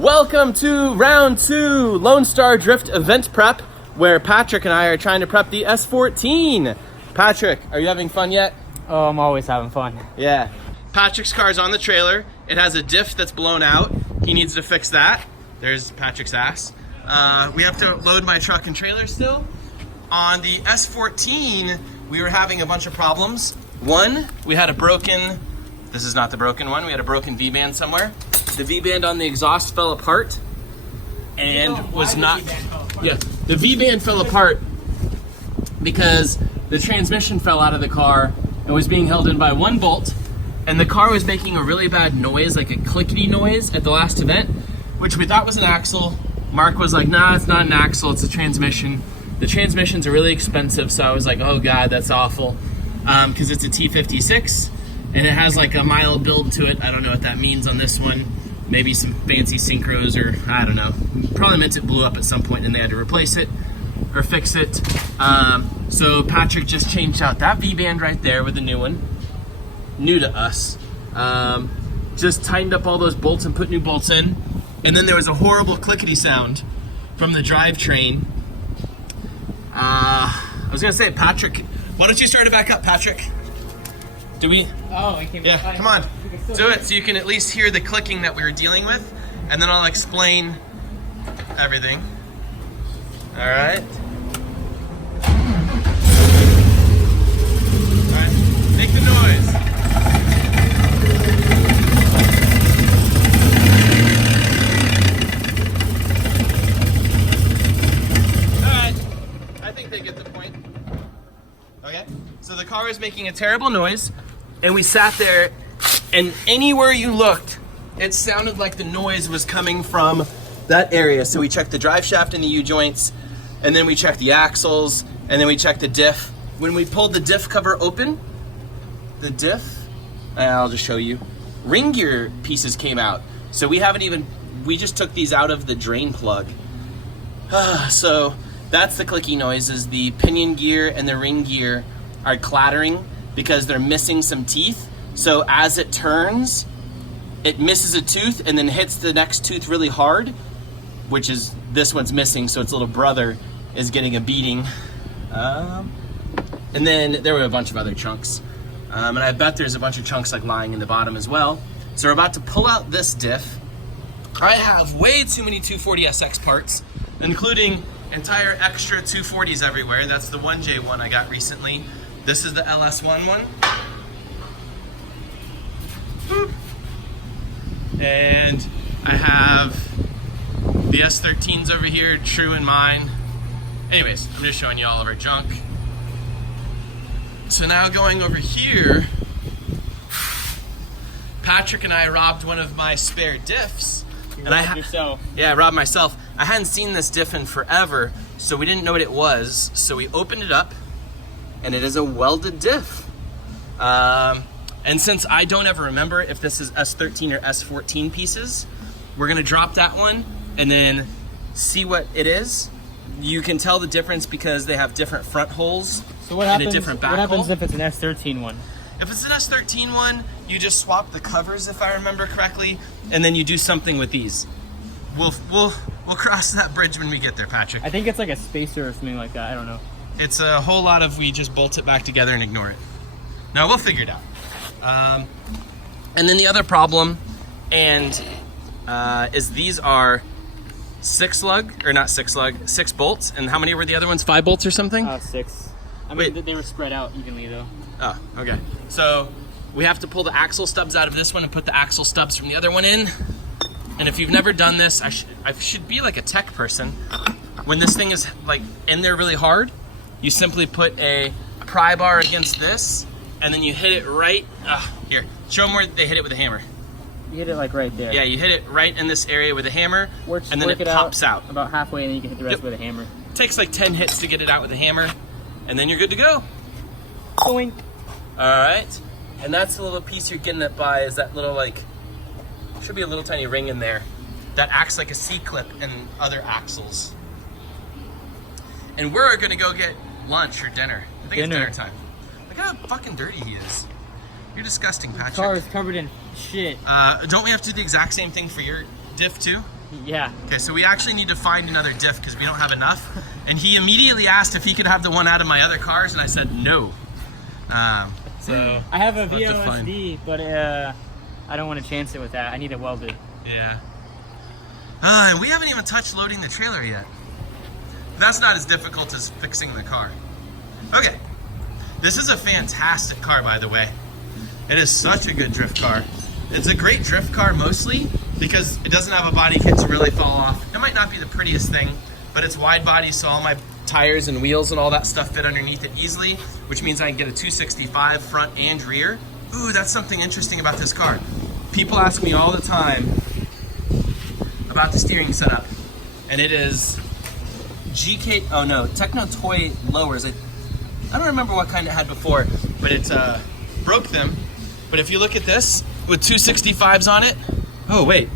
Welcome to round 2 Lone Star Drift event prep, where Patrick and I are trying to prep the S14. Patrick, are you having fun yet? Oh, I'm always having fun. Yeah. Patrick's car is on the trailer. It has a diff that's blown out. He needs to fix that. There's Patrick's ass. We have to load my truck and trailer still. On the S14, we were having a bunch of problems. One, we had a broken, this is not the broken one, we had a broken V-band somewhere. The V-band on the exhaust fell apart and was not, the V-band fell apart because the transmission fell out of the car and was being held in by one bolt, and the car was making a really bad noise, like a clickety noise at the last event, which we thought was an axle. Mark was like, nah, it's not an axle, it's a transmission. The transmissions are really expensive, so I was like, oh God, that's awful. Because it's a T56, and it has like a mild build to it. I don't know what that means on this one. Maybe some fancy synchros, or I don't know. Probably meant it blew up at some point and they had to replace it or fix it. So Patrick just changed out that V-band right there with a new one. New to us. Just tightened up all those bolts and put new bolts in. And then there was a horrible clickety sound from the drivetrain. I was gonna say, Patrick, why don't you start it back up, Patrick? Do we? Oh, I came. Yeah, come on. Do it so you can at least hear the clicking that we were dealing with, and then I'll explain everything. All right. All right, make the noise. All right, I think they get the point. Okay, so the car is making a terrible noise, and we sat there, and anywhere you looked, it sounded like the noise was coming from that area. So we checked the drive shaft and the U-joints, and then we checked the axles, and then we checked the diff. When we pulled the diff cover open, the diff, I'll just show you, ring gear pieces came out. So we just took these out of the drain plug. So that's the clicky noises. The pinion gear and the ring gear are clattering because they're missing some teeth. So as it turns, it misses a tooth and then hits the next tooth really hard, which is this one's missing, so its little brother is getting a beating. And then there were a bunch of other chunks. And I bet there's a bunch of chunks like lying in the bottom as well. So we're about to pull out this diff. I have way too many 240SX parts, including entire extra 240s everywhere. That's the 1J one I got recently. This is the LS1 one. Boop. And I have the S13s over here, true in mine. Anyways, I'm just showing you all of our junk. So now going over here, Patrick and I robbed one of my spare diffs. I robbed myself. I hadn't seen this diff in forever, so we didn't know what it was. So we opened it up, and it is a welded diff. And since I don't ever remember if this is S13 or S14 pieces, we're gonna drop that one and then see what it is. You can tell the difference because they have different front holes and a different back hole. What happens if it's an S13 one? If it's an S13 one, you just swap the covers, if I remember correctly, and then you do something with these. We'll cross that bridge when we get there, Patrick. I think it's like a spacer or something like that. I don't know. It's a whole lot of we just bolt it back together and ignore it. No, we'll figure it out. And then the other problem, is these are 6 bolts. And how many were the other ones? 5 bolts or something? 6. I mean, they were spread out evenly though. Oh, okay. So we have to pull the axle stubs out of this one and put the axle stubs from the other one in. And if you've never done this, I should be like a tech person. When this thing is like in there really hard, you simply put a pry bar against this, and then you hit it right, here, show them where they hit it with a hammer. You hit it like right there. Yeah, you hit it right in this area with a hammer, and then it pops out. About halfway, and then you can hit the rest with a hammer. It takes like 10 hits to get it out with a hammer, and then you're good to go. Boink. All right, and that's the little piece you're getting it by, is that little should be a little tiny ring in there that acts like a C-clip in other axles. And we're gonna go get lunch or dinner. I think it's dinner time. Look how fucking dirty he is. You're disgusting, Patrick. The car is covered in shit. Don't we have to do the exact same thing for your diff too? Yeah. Okay, so we actually need to find another diff because we don't have enough. And he immediately asked if he could have the one out of my other cars, and I said no. So I have a we'll have to find- VLSD, but I don't want to chance it with that. I need it welded. Yeah. And we haven't even touched loading the trailer yet. That's not as difficult as fixing the car. Okay. This is a fantastic car, by the way. It is such a good drift car. It's a great drift car mostly because it doesn't have a body kit to really fall off. It might not be the prettiest thing, but it's wide body, so all my tires and wheels and all that stuff fit underneath it easily, which means I can get a 265 front and rear. Ooh, that's something interesting about this car. People ask me all the time about the steering setup, and it is Techno Toy lowers. I don't remember what kind it had before, but it broke them. But if you look at this with 265s on it, oh wait,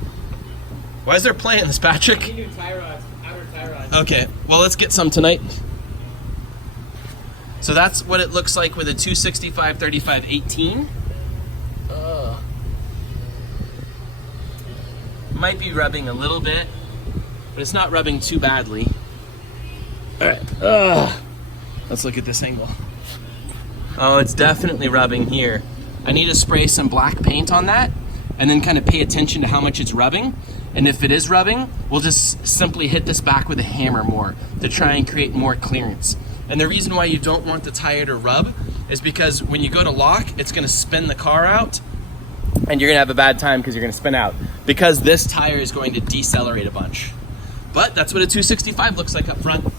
why is there play in this, Patrick? New tie rods, outer tie rods. Okay, well let's get some tonight. So that's what it looks like with a 265 35 18. Might be rubbing a little bit, but it's not rubbing too badly. All right, let's look at this angle. Oh, it's definitely rubbing here. I need to spray some black paint on that and then kind of pay attention to how much it's rubbing. And if it is rubbing, we'll just simply hit this back with a hammer more to try and create more clearance. And the reason why you don't want the tire to rub is because when you go to lock, it's gonna spin the car out and you're gonna have a bad time because you're gonna spin out because this tire is going to decelerate a bunch. But that's what a 265 looks like up front.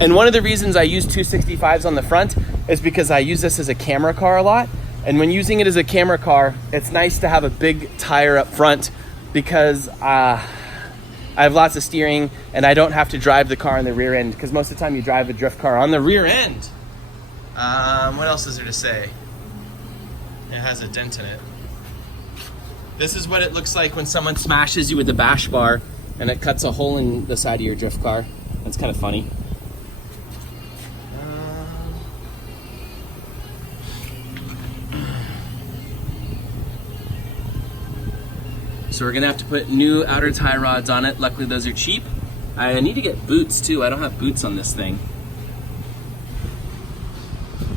And one of the reasons I use 265s on the front is because I use this as a camera car a lot. And when using it as a camera car, it's nice to have a big tire up front because I have lots of steering and I don't have to drive the car on the rear end because most of the time you drive a drift car on the rear end. What else is there to say? It has a dent in it. This is what it looks like when someone smashes you with a bash bar and it cuts a hole in the side of your drift car. That's kind of funny. So we're gonna have to put new outer tie rods on it. Luckily those are cheap. I need to get boots too. I don't have boots on this thing.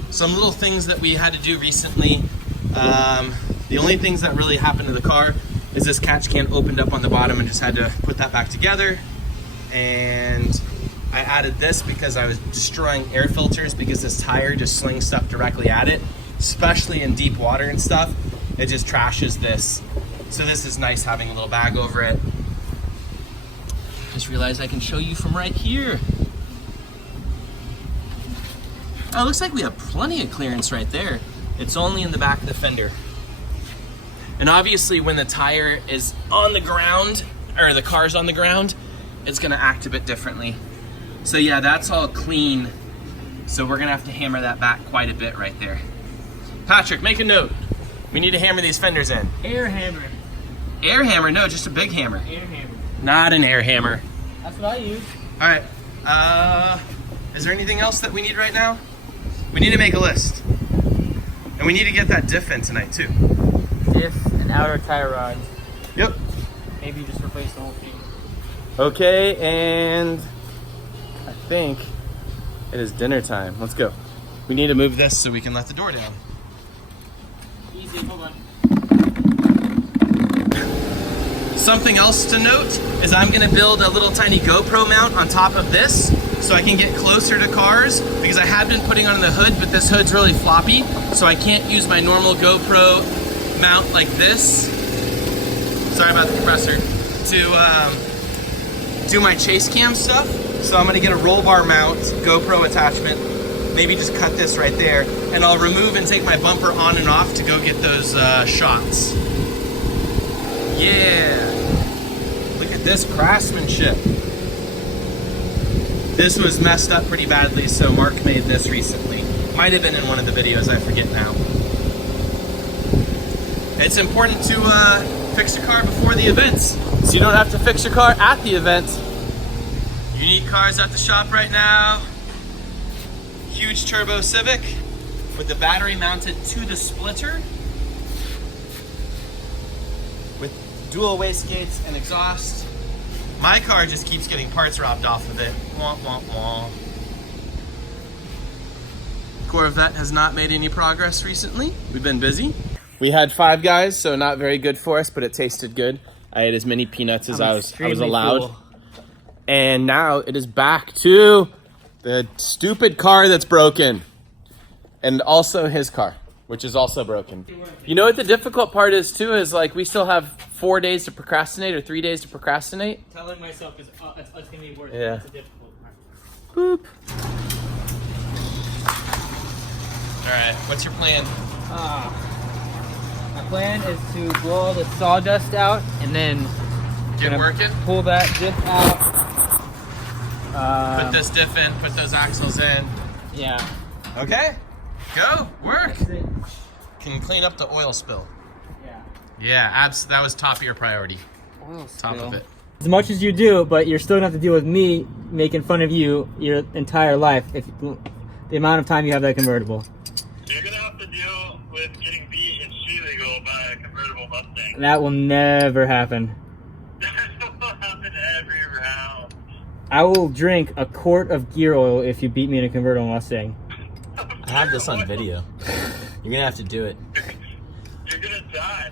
Some little things that we had to do recently. The only things that really happened to the car is this catch can opened up on the bottom and just had to put that back together. And I added this because I was destroying air filters because this tire just slings stuff directly at it, especially in deep water and stuff. It just trashes this. So this is nice having a little bag over it. Just realized I can show you from right here. Oh, it looks like we have plenty of clearance right there. It's only in the back of the fender. And obviously when the tire is on the ground, or the car's on the ground, it's gonna act a bit differently. So yeah, that's all clean. So we're gonna have to hammer that back quite a bit right there. Patrick, make a note. We need to hammer these fenders in. Air hammer. Air hammer? No, just a big hammer. Air hammer. Not an air hammer. That's what I use. All right. Is there anything else that we need right now? We need to make a list. And we need to get that diff in tonight too. Diff and outer tie rods. Yep. Maybe just replace the whole thing. Okay, and I think it is dinner time. Let's go. We need to move this so we can let the door down. Easy, hold on. Something else to note is I'm gonna build a little tiny GoPro mount on top of this so I can get closer to cars because I have been putting on the hood, but this hood's really floppy, so I can't use my normal GoPro mount like this. Sorry about the compressor. To do my chase cam stuff. So I'm gonna get a roll bar mount, GoPro attachment, maybe just cut this right there, and I'll remove and take my bumper on and off to go get those shots. Yeah. Look at this craftsmanship. This was messed up pretty badly, so Mark made this recently. Might have been in one of the videos, I forget now. It's important to fix your car before the events, so you don't have to fix your car at the event. Unique cars at the shop right now. Huge turbo Civic with the battery mounted to the splitter. With dual wastegates and exhaust. My car just keeps getting parts robbed off of it. Wah, wah, wah. Corvette has not made any progress recently. We've been busy. We had Five Guys, so not very good for us, but it tasted good. I ate as many peanuts as I was allowed. Full. And now it is back to the stupid car that's broken. And also his car, which is also broken. You know what the difficult part is too, is like we still have 4 days to procrastinate or 3 days to procrastinate. Telling myself is it's going to be worth it. Yeah. That's a difficult part. Boop. All right, what's your plan? My plan is to blow all the sawdust out and then Get working? pull that diff out. Put this diff in, put those axles in. Yeah. Okay, go, work. That's it. Can clean up the oil spill. Yeah. Yeah, that was top of your priority. Oil Top spill. of it. As much as you do, but you're still gonna have to deal with me making fun of you your entire life if the amount of time you have that convertible. You're gonna have to deal with getting beat in street legal by a convertible Mustang. That will never happen. That will happen every round. I will drink a quart of gear oil if you beat me in a convertible Mustang. I have this on video. You're gonna have to do it. You're gonna die.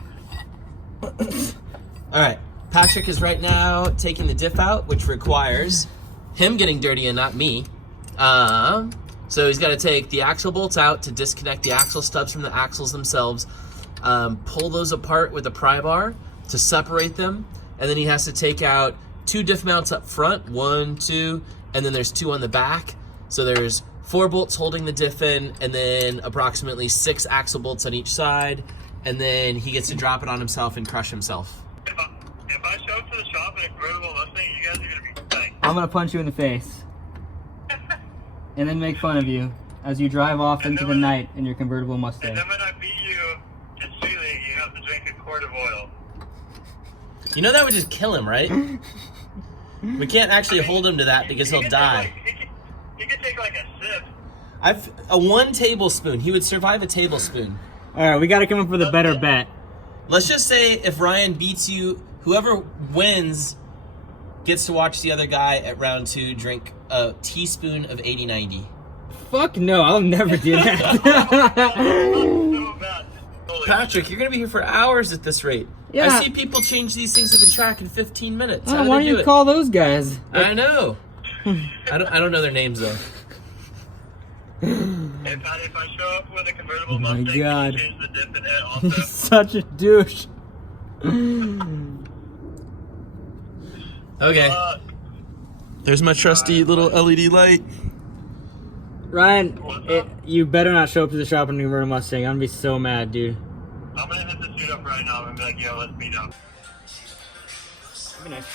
Alright, Patrick is right now taking the diff out, which requires him getting dirty and not me. So he's got to take the axle bolts out to disconnect the axle stubs from the axles themselves, pull those apart with a pry bar to separate them, and then he has to take out 2 diff mounts up front, 1, 2, and then there's 2 on the back. So there's 4 bolts holding the diff in, and then approximately 6 axle bolts on each side, and then he gets to drop it on himself and crush himself. If I show up to the shop in a convertible Mustang, you guys are gonna be psyched. I'm gonna punch you in the face. And then make fun of you as you drive off into the night in your convertible Mustang. And then when I beat you in street league, you have to drink a quart of oil. You know that would just kill him, right? We can't actually hold him to that because he'll die. You could take like a sip. A 1 tablespoon. He would survive a tablespoon. Alright, we gotta come up with a better bet. Let's just say if Ryan beats you, whoever wins gets to watch the other guy at round 2 drink a teaspoon of 80-90. Fuck no, I'll never do that. So bad. Holy Patrick, you're gonna be here for hours at this rate. Yeah. I see people change these things at the track in 15 minutes. How do why they don't do you it? call those guys? I know. I don't know their names though. If I show up with a convertible my Mustang, God. you change the diff in it You're also. such a douche. Okay. There's my trusty little LED light. Ryan, you better not show up to the shop in a convertible Mustang. I'm gonna be so mad, dude. I'm gonna hit the suit up right now and be like, yo, let's meet up.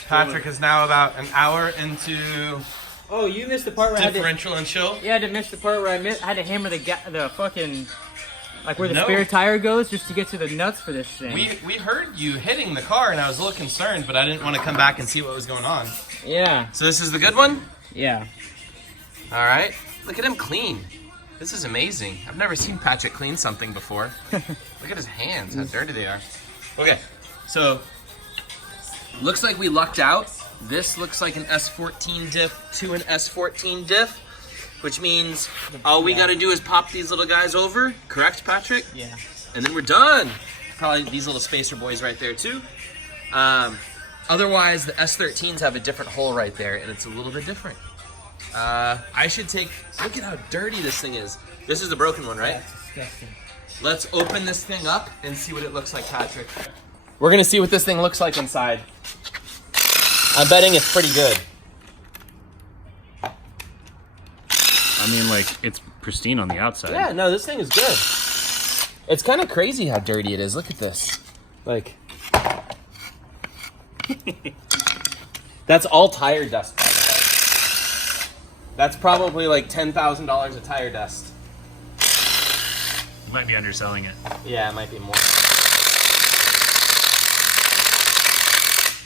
Patrick is now about an hour into Oh, you missed the part where I had to... differential and chill. Yeah, I had to miss the part where I had to hammer the fucking... Like where the No. spare tire goes just to get to the nuts for this thing. We heard you hitting the car, and I was a little concerned, but I didn't want to come back and see what was going on. Yeah. So this is the good one? Yeah. All right. Look at him clean. This is amazing. I've never seen Patrick clean something before. Look at his hands, how dirty they are. Okay, so looks like we lucked out. This looks like an S14 diff to an S14 diff, which means all we gotta do is pop these little guys over. Correct, Patrick? Yeah. And then we're done. Probably these little spacer boys right there too. Otherwise, the S13s have a different hole right there, and it's a little bit different. I should take, look at how dirty this thing is. This is the broken one, right? That's disgusting. Let's open this thing up and see what it looks like, Patrick. We're gonna see what this thing looks like inside. I'm betting it's pretty good. I mean, like, it's pristine on the outside. Yeah, no, this thing is good. It's kind of crazy how dirty it is. Look at this. Like, that's all tire dust, by the way. That's probably like $10,000 of tire dust. You might be underselling it. Yeah, it might be more.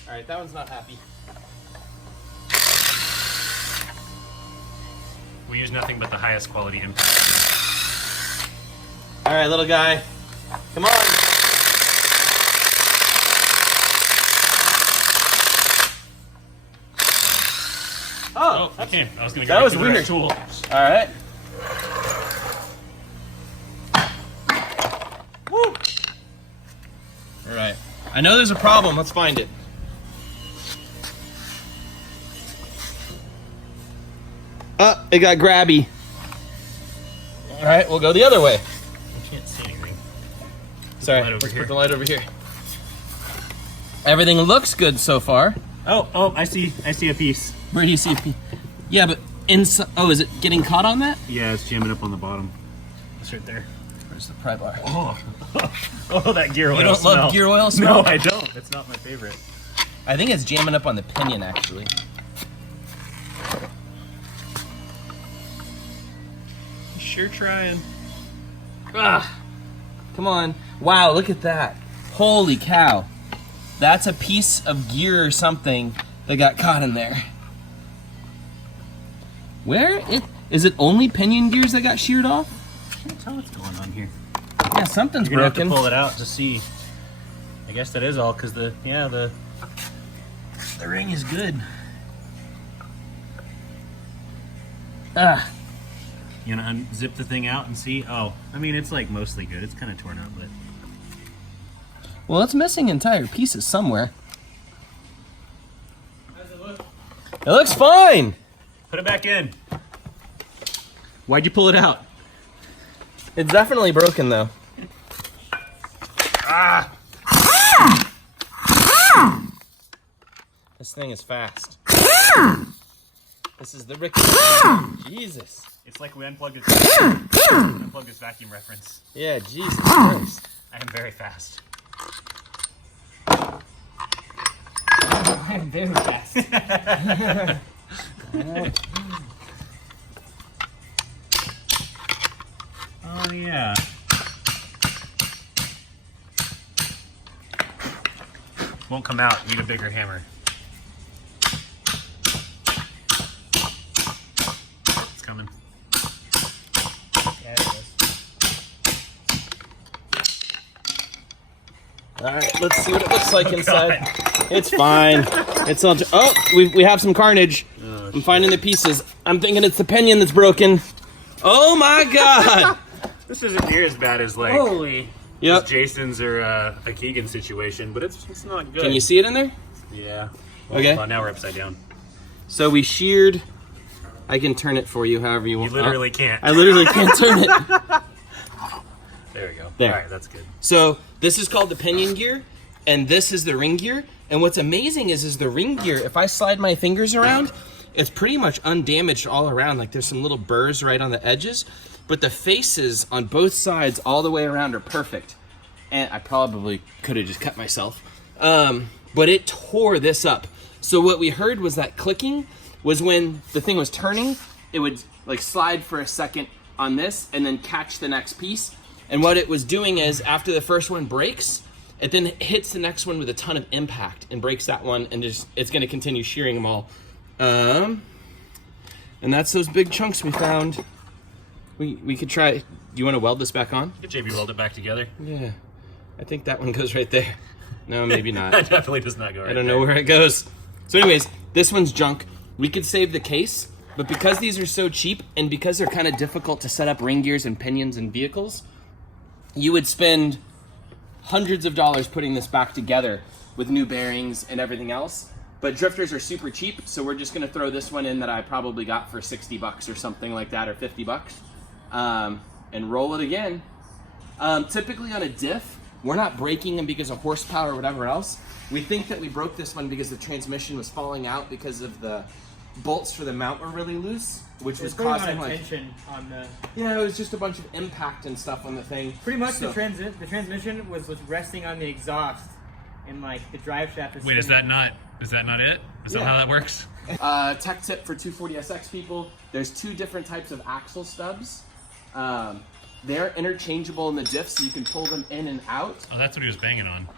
All right, that one's not happy. We use nothing but the highest quality impact. All right, little guy, come on. Oh, I came. I was gonna that go was get the weird. tool. All right. Woo. All right. I know there's a problem. Let's find it. It got grabby. All right, we'll go the other way. I can't see anything. Sorry, light over let's here. put the light over here. Everything looks good so far. Oh, I see a piece. Where do you see a piece? Yeah, but inside. Oh, is it getting caught on that? Yeah, it's jamming up on the bottom. It's right there. Where's the pry bar? Oh, that gear oil You don't smell. love gear oil smell? No, I don't. It's not my favorite. I think it's jamming up on the pinion, actually. Sure trying. Ah, come on. Wow, look at that. Holy cow. That's a piece of gear or something that got caught in there. Is it only pinion gears that got sheared off? I can't tell what's going on here. Yeah, something's You're gonna have broken. to pull it out to see. I guess that is all because the ring is good. Ah, You gonna unzip the thing out and see? Oh, I mean it's like mostly good. It's kind of torn out, but well, it's missing entire pieces somewhere. It looks fine. put it back in. Why'd you pull it out? It's definitely broken though. Ah! This thing is fast. This is the Ricky. Jesus. It's like we unplugged this vacuum reference. Yeah, Jesus Christ. I am very fast. I'm very fast. Oh yeah. Won't come out. Need a bigger hammer. It's coming. Yeah, it is. All right, let's see what it looks like inside. It's fine. It's all. Oh, we have some carnage. I'm finding the pieces. I'm thinking it's the pinion that's broken. Oh my God. This isn't near as bad as like Holy. Yep. Jason's or a Keegan situation, but it's not good. Can you see it in there? Yeah. Okay. Well, now we're upside down. So we sheared. I can turn it for you however you You want. literally can't. I literally can't turn it. There we go. There. All right, that's good. So this is called the pinion gear, and this is the ring gear. And what's amazing is the ring gear, if I slide my fingers around, it's pretty much undamaged all around. Like there's some little burrs right on the edges, but the faces on both sides all the way around are perfect. And I probably could have just cut myself. But it tore this up. So what we heard was that clicking was when the thing was turning, it would like slide for a second on this and then catch the next piece. And what it was doing is after the first one breaks, it then hits the next one with a ton of impact and breaks that one, and just it's going to continue shearing them all. And that's those big chunks we found. We could try. Do you want to weld this back on? Get JB weld it back together. Yeah. I think that one goes right there. No, maybe not. That definitely does not go right I don't know where it goes. So anyways, this one's junk. We could save the case, but because these are so cheap and because they're kind of difficult to set up ring gears and pinions in vehicles, you would spend hundreds of dollars putting this back together with new bearings and everything else. But drifters are super cheap, so we're just gonna throw this one in that I probably got for 60 bucks or something like that, or 50 bucks, and roll it again. Typically on a diff, we're not breaking them because of horsepower or whatever else. We think that we broke this one because the transmission was falling out because of the bolts for the mount were really loose, which was causing like tension on the. yeah, it was just a bunch of impact and stuff on the thing. Pretty much So- the transmission was resting on the exhaust, and like the drive shaft is. Wait, is that not it? Is that Yeah. how that works? Tech tip for 240SX people, there's two different types of axle stubs. They're interchangeable in the diff, so you can pull them in and out. Oh, that's what he was banging on.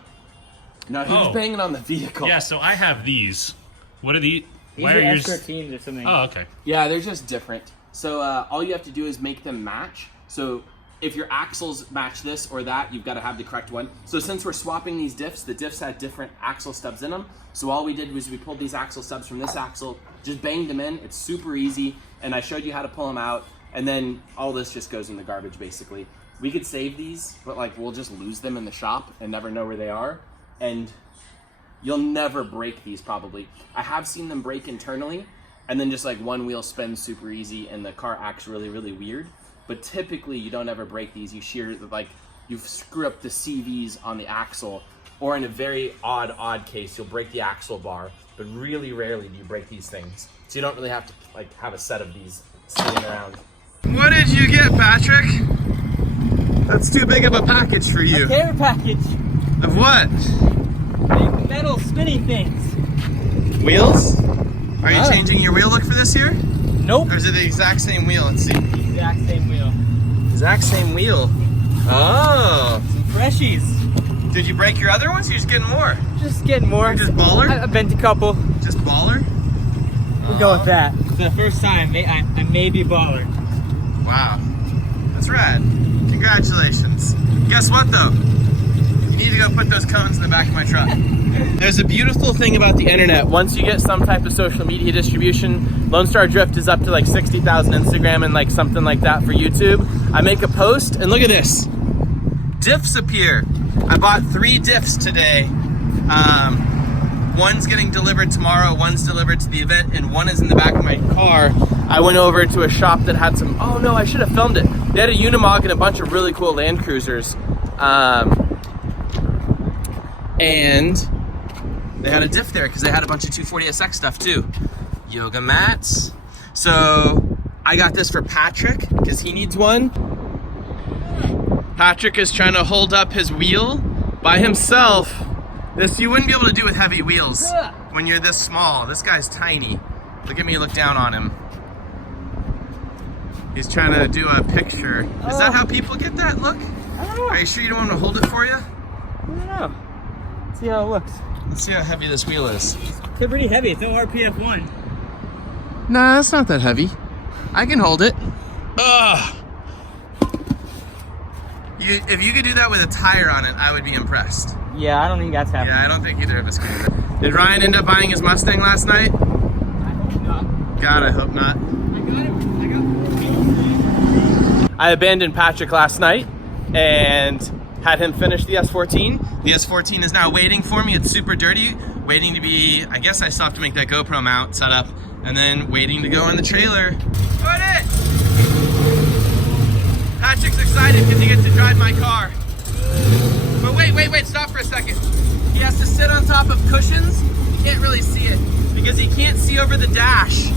No, he was Oh. banging on the vehicle. Yeah, so I have these. What are these? These Why are are yours? S14s or something. Oh, okay. Yeah, they're just different. So all you have to do is make them match. So if your axles match this or that, you've got to have the correct one. So since we're swapping these diffs, the diffs had different axle stubs in them. So all we did was we pulled these axle stubs from this axle, just banged them in. It's super easy. And I showed you how to pull them out. And then all this just goes in the garbage, basically. We could save these, but like we'll just lose them in the shop and never know where they are. And you'll never break these probably. I have seen them break internally, and then just like one wheel spins super easy and the car acts really, really weird. But typically you don't ever break these. You shear, like you screw up the CVs on the axle, or in a very odd case, you'll break the axle bar, but really rarely do you break these things. So you don't really have to like have a set of these sitting around. What did you get, Patrick? That's too big of a package for you. A care package. Of what? Big metal spinny things. Wheels? Are you changing your wheel look for this year? Nope. Or is it the exact same wheel? Let's see. Exact same wheel. Exact same wheel. Oh. Some freshies. Did you break your other ones? You're just getting more. Just getting more. You're just baller? I've bent a couple. Just baller? We'll go with that. For the first time, I may be baller. Wow. That's rad. Congratulations. Guess what though? You need to go put those cones in the back of my truck. There's a beautiful thing about the internet. Once you get some type of social media distribution, Lone Star Drift is up to like 60,000 Instagram and like something like that for YouTube. I make a post and look at this. Diffs appear. I bought 3 diffs today. One's getting delivered tomorrow, one's delivered to the event, and one is in the back of my car. I went over to a shop that had some, oh no, I should have filmed it. They had a Unimog and a bunch of really cool Land Cruisers. And they had a diff there because they had a bunch of 240SX stuff too. Yoga mats. So I got this for Patrick because he needs one. Patrick is trying to hold up his wheel by himself. This you wouldn't be able to do with heavy wheels when you're this small. This guy's tiny. Look at me look down on him. He's trying to do a picture. Is that how people get that look? I don't know. Are you sure you don't want to hold it for you? I don't know. Let's see how it looks. Let's see how heavy this wheel is. It's pretty heavy. It's ORPF 1. Nah, that's not that heavy. I can hold it. Ugh. If you could do that with a tire on it, I would be impressed. Yeah, I don't think that's happening. Yeah, I don't think either of us can. Did Ryan end up buying his Mustang last night? I hope not. God, I hope not. I got 4 wheels. I abandoned Patrick last night and had him finish the S14. The S14 is now waiting for me. It's super dirty, waiting to be, I guess I still have to make that GoPro mount set up, and then waiting to go in the trailer. Put it! Patrick's excited because he gets to drive my car. But wait, stop for a second. He has to sit on top of cushions. You can't really see it because he can't see over the dash.